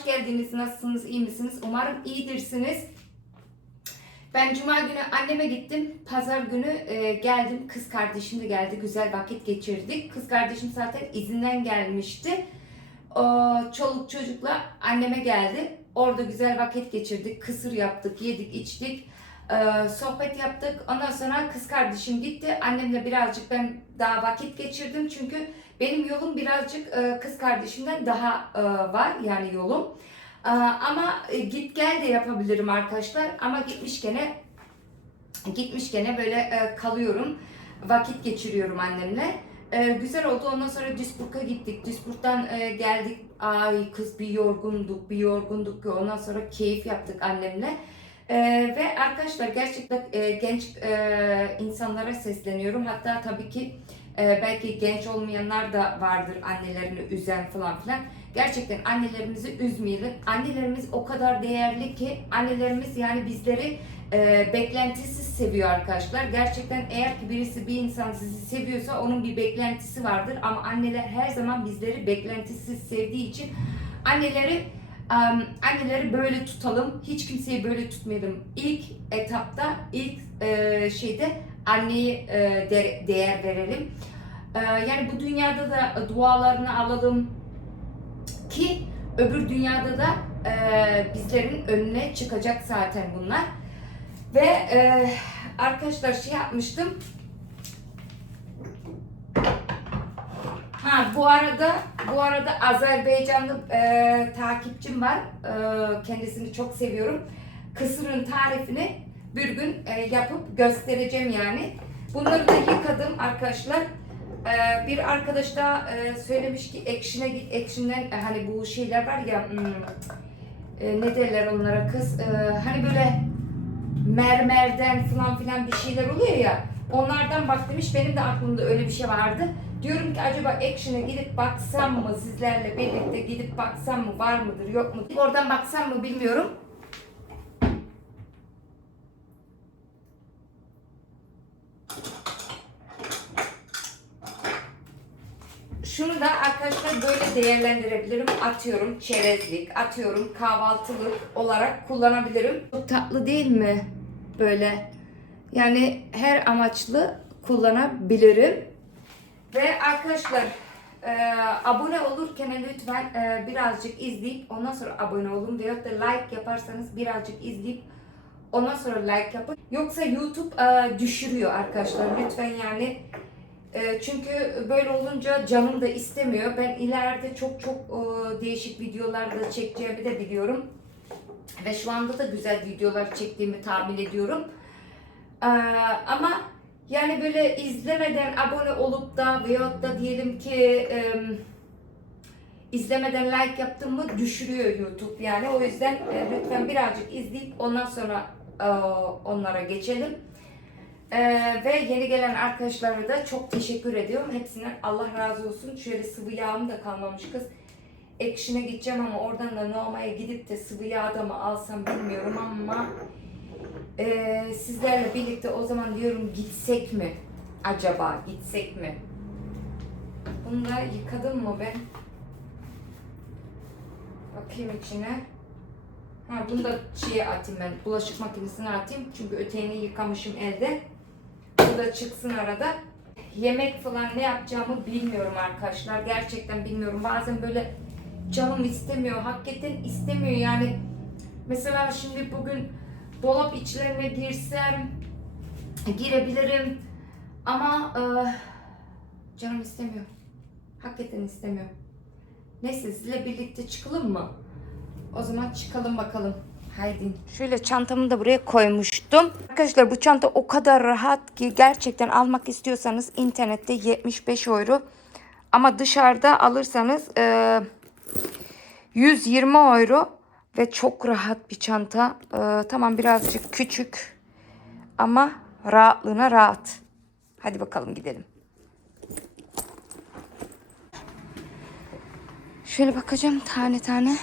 Hoş geldiniz. Nasılsınız? iyi misiniz? Umarım iyidirsiniz. Ben cuma günü anneme gittim. Pazar günü e, geldim. Kız kardeşim de geldi. Güzel vakit geçirdik. Kız kardeşim zaten izinden gelmişti. O, çoluk çocukla anneme geldi. Orada güzel vakit geçirdik. Kısır yaptık, yedik, içtik. E, sohbet yaptık. Ondan sonra kız kardeşim gitti. Annemle birazcık ben daha vakit geçirdim. Çünkü benim yolum birazcık e, kız kardeşimden daha e, var yani yolum. E, ama git gel de yapabilirim arkadaşlar. Ama gitmişkene gitmişkene böyle kalıyorum. Vakit geçiriyorum annemle. Güzel oldu. Ondan sonra Duisburg'a gittik. Duisburg'dan geldik. Ay kız bir yorgunduk, bir yorgunduk. Ondan sonra keyif yaptık annemle. E, ve arkadaşlar gerçekten e, genç e, insanlara sesleniyorum. Hatta tabii ki ee, belki genç olmayanlar da vardır annelerini üzen falan filan. Gerçekten annelerimizi üzmeyelim. Annelerimiz o kadar değerli ki annelerimiz yani bizleri e, beklentisiz seviyor arkadaşlar. Gerçekten eğer ki birisi bir insan sizi seviyorsa onun bir beklentisi vardır. Ama anneler her zaman bizleri beklentisiz sevdiği için anneleri um, anneleri böyle tutalım. Hiç kimseyi böyle tutmayalım. İlk etapta, ilk e, şeyde anneyi e, de- değer verelim. E, yani bu dünyada da dualarını alalım ki öbür dünyada da e, bizlerin önüne çıkacak zaten bunlar. Ve e, arkadaşlar şey yapmıştım. Ha bu arada bu arada Azerbaycanlı e, takipçim var. E, kendisini çok seviyorum. Kısırın tarifini bir gün e, yapıp göstereceğim yani. Bunları da yıkadım arkadaşlar. E, bir arkadaş da e, söylemiş ki git. Action'den e, hani bu şeyler var ya hmm, e, ne derler onlara kız. E, hani böyle mermerden falan filan bir şeyler oluyor ya. Onlardan bak demiş. Benim de aklımda öyle bir şey vardı. Diyorum ki acaba Action'a gidip baksam mı sizlerle birlikte gidip baksam mı var mıdır yok mu? Oradan baksam mı bilmiyorum. Şunu da arkadaşlar böyle değerlendirebilirim. Atıyorum çerezlik, atıyorum kahvaltılık olarak kullanabilirim. Çok tatlı değil mi? Böyle. Yani her amaçlı kullanabilirim. Ve arkadaşlar e, abone olurken lütfen e, birazcık izleyip ondan sonra abone olun. Veyahut da like yaparsanız birazcık izleyip ondan sonra like yapın. Yoksa YouTube e, düşürüyor arkadaşlar. Lütfen yani e, çünkü böyle olunca canım da istemiyor. Ben ileride çok çok e, değişik videolar da çekeceğimi de biliyorum. Ve şu anda da güzel videolar çektiğimi tahmin ediyorum. E, ama yani böyle izlemeden abone olup da veyahut da diyelim ki e, izlemeden like yaptım mı düşürüyor YouTube. Yani o yüzden e, lütfen birazcık izleyip ondan sonra e, onlara geçelim. Ee, ve yeni gelen arkadaşlara da çok teşekkür ediyorum. Hepsinden Allah razı olsun. Şöyle sıvı yağım da kalmamış kız. Ekşine gideceğim ama oradan da Norma'ya gidip de sıvı yağ da mı alsam bilmiyorum ama e, sizlerle birlikte o zaman diyorum gitsek mi? Acaba gitsek mi? Bunu da yıkadım mı ben? Bakayım içine. Ha, bunu da şeye atayım ben. Bulaşık makinesine atayım. Çünkü öteğini yıkamışım elde. Bu da çıksın arada. Yemek falan ne yapacağımı bilmiyorum arkadaşlar. Gerçekten bilmiyorum. Bazen böyle canım istemiyor. Hakikaten istemiyor yani. Mesela şimdi bugün dolap içlerine girsem girebilirim. Ama e, canım istemiyor. Hakikaten istemiyor. Neyse sizle birlikte çıkalım mı? O zaman çıkalım bakalım. Haydi. Şöyle çantamı da buraya koymuştum. Arkadaşlar bu çanta o kadar rahat ki gerçekten almak istiyorsanız internette 75 euro. Ama dışarıda alırsanız e, 120 euro ve çok rahat bir çanta. E, tamam birazcık küçük ama rahatlığına rahat. Hadi bakalım gidelim. Şöyle bakacağım tane tane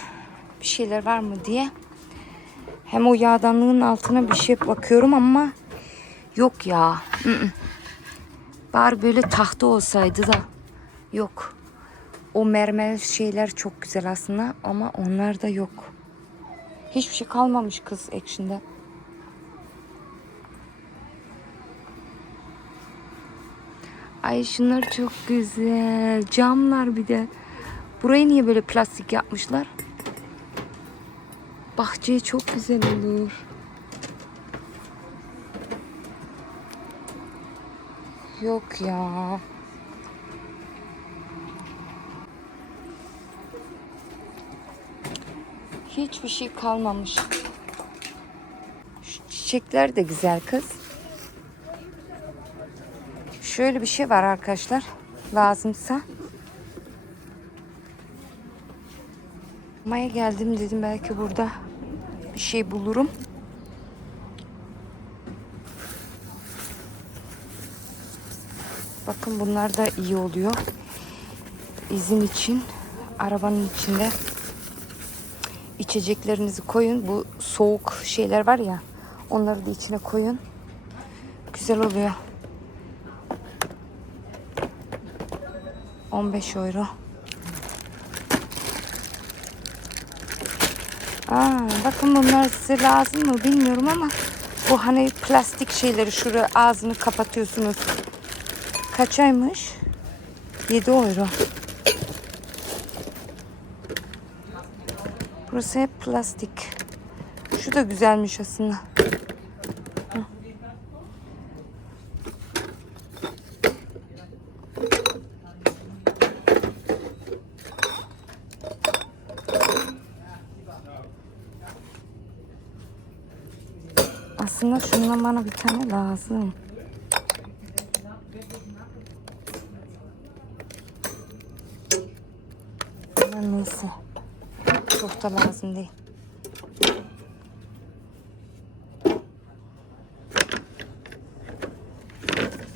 bir şeyler var mı diye. Hem o yağdanlığın altına bir şey bakıyorum ama yok ya. Bari böyle tahta olsaydı da yok. O mermer şeyler çok güzel aslında ama onlar da yok. Hiçbir şey kalmamış kız Action'da. Ay şunlar çok güzel. Camlar bir de. Burayı niye böyle plastik yapmışlar? Bahçeye çok güzel olur. Yok ya. Hiçbir şey kalmamış. Şu çiçekler de güzel kız. Şöyle bir şey var arkadaşlar. Lazımsa. Maya geldim dedim belki burada bir şey bulurum. Bakın bunlar da iyi oluyor. İzin için arabanın içinde içeceklerinizi koyun. Bu soğuk şeyler var ya onları da içine koyun. Güzel oluyor. 15 euro. Aa, bakın bunlar size lazım mı bilmiyorum ama bu hani plastik şeyleri şuraya ağzını kapatıyorsunuz. Kaçaymış? 7 euro. Burası hep plastik. Şu da güzelmiş aslında. Aslında şundan bana bir tane lazım. Neyse. Çok da lazım değil.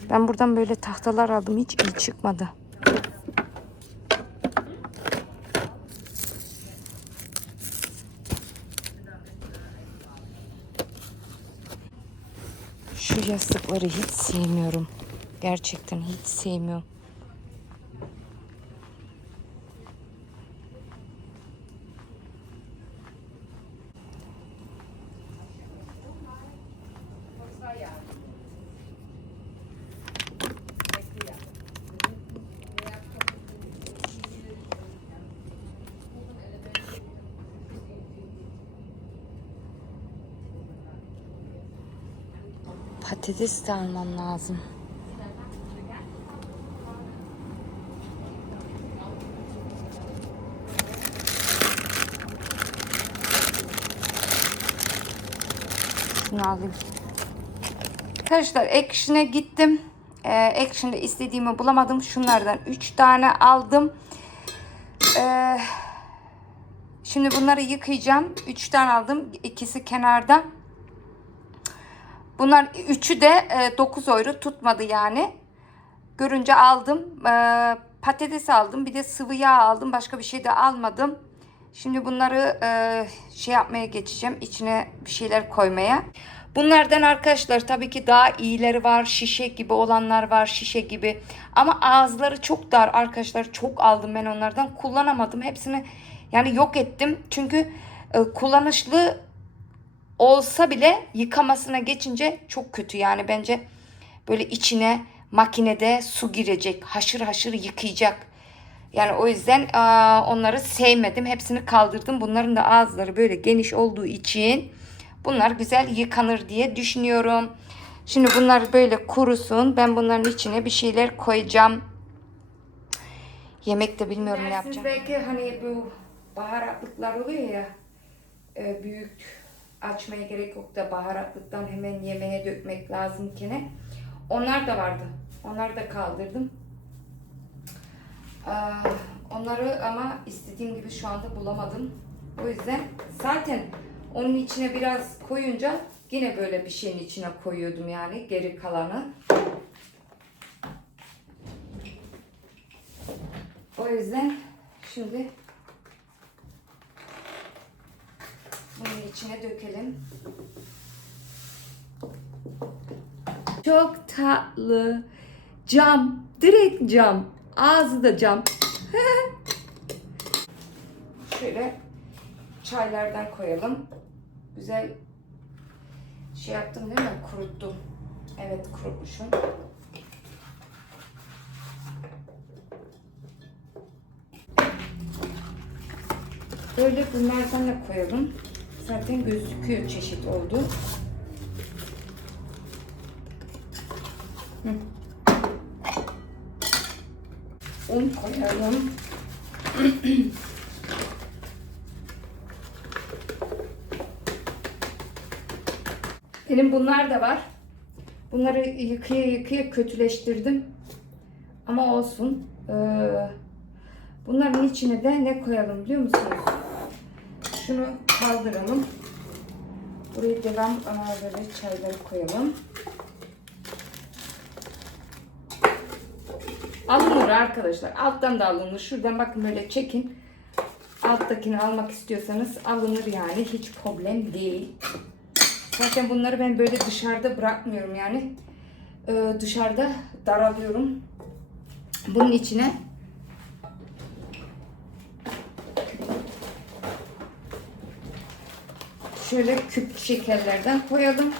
Ben buradan böyle tahtalar aldım. Hiç iyi çıkmadı. Şu yastıkları hiç sevmiyorum. Gerçekten hiç sevmiyorum. Patates de almam lazım. Şunu alayım. Arkadaşlar Action'e gittim. Ee, Action'da istediğimi bulamadım. Şunlardan 3 tane aldım. Ee, şimdi bunları yıkayacağım. 3 tane aldım. İkisi kenarda. Bunlar üçü de e, 9 euro tutmadı yani. Görünce aldım. E, patates aldım. Bir de sıvı yağ aldım. Başka bir şey de almadım. Şimdi bunları e, şey yapmaya geçeceğim. İçine bir şeyler koymaya. Bunlardan arkadaşlar tabii ki daha iyileri var. Şişe gibi olanlar var. Şişe gibi. Ama ağızları çok dar arkadaşlar. Çok aldım ben onlardan. Kullanamadım. Hepsini yani yok ettim. Çünkü e, kullanışlı olsa bile yıkamasına geçince çok kötü. Yani bence böyle içine makinede su girecek haşır haşır yıkayacak. Yani o yüzden aa, onları sevmedim. Hepsini kaldırdım. Bunların da ağızları böyle geniş olduğu için bunlar güzel yıkanır diye düşünüyorum. Şimdi bunlar böyle kurusun. Ben bunların içine bir şeyler koyacağım. Yemek de bilmiyorum ne yapacağım. belki hani bu baharatlıklar oluyor ya e, büyük açmaya gerek yok da baharatlıktan hemen yemeğe dökmek lazımken onlar da vardı. Onları da kaldırdım. Onları ama istediğim gibi şu anda bulamadım. O yüzden zaten onun içine biraz koyunca yine böyle bir şeyin içine koyuyordum yani geri kalanı. O yüzden şimdi Bunun içine dökelim. Çok tatlı. Cam. Direkt cam. Ağzı da cam. şöyle çaylardan koyalım. Güzel şey yaptım değil mi? Kuruttum. Evet kurutmuşum. Böyle bunlardan da koyalım. Zaten gözüküyor çeşit oldu. Un koyalım. Benim bunlar da var. Bunları yıkaya yıkaya kötüleştirdim. Ama olsun. Ee, bunların içine de ne koyalım biliyor musunuz? Şunu kaldıralım. Buraya devam böyle çayları koyalım. Alınır arkadaşlar. Alttan da alınır. Şuradan bakın böyle çekin. Alttakini almak istiyorsanız alınır yani. Hiç problem değil. Zaten bunları ben böyle dışarıda bırakmıyorum yani. Ee, dışarıda daralıyorum. Bunun içine şöyle küp şekerlerden koyalım.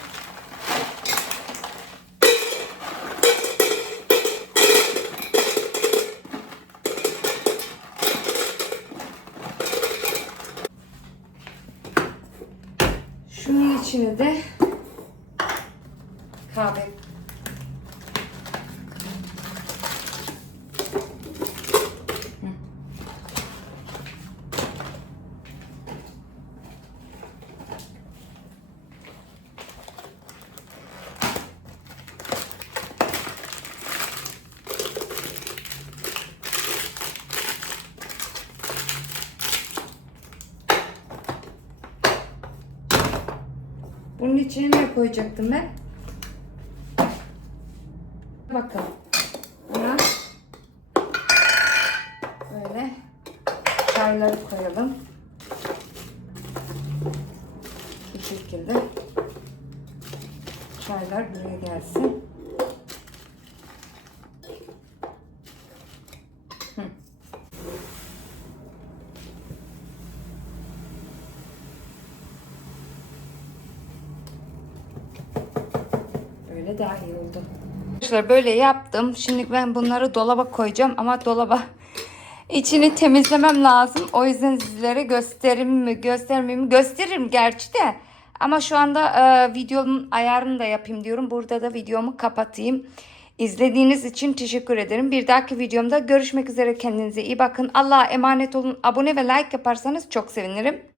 Şunun içine de kahve Bunun içine ne koyacaktım ben? Bakalım. Buna böyle çayları koyalım. Bu şekilde çaylar buraya gelsin. İyi oldu. Arkadaşlar böyle yaptım. Şimdi ben bunları dolaba koyacağım ama dolaba içini temizlemem lazım. O yüzden sizlere gösterim mi göstermeyeyim mi? gösteririm gerçi de. Ama şu anda e, videomun ayarını da yapayım diyorum. Burada da videomu kapatayım. İzlediğiniz için teşekkür ederim. Bir dahaki videomda görüşmek üzere. Kendinize iyi bakın. Allah'a emanet olun. Abone ve like yaparsanız çok sevinirim.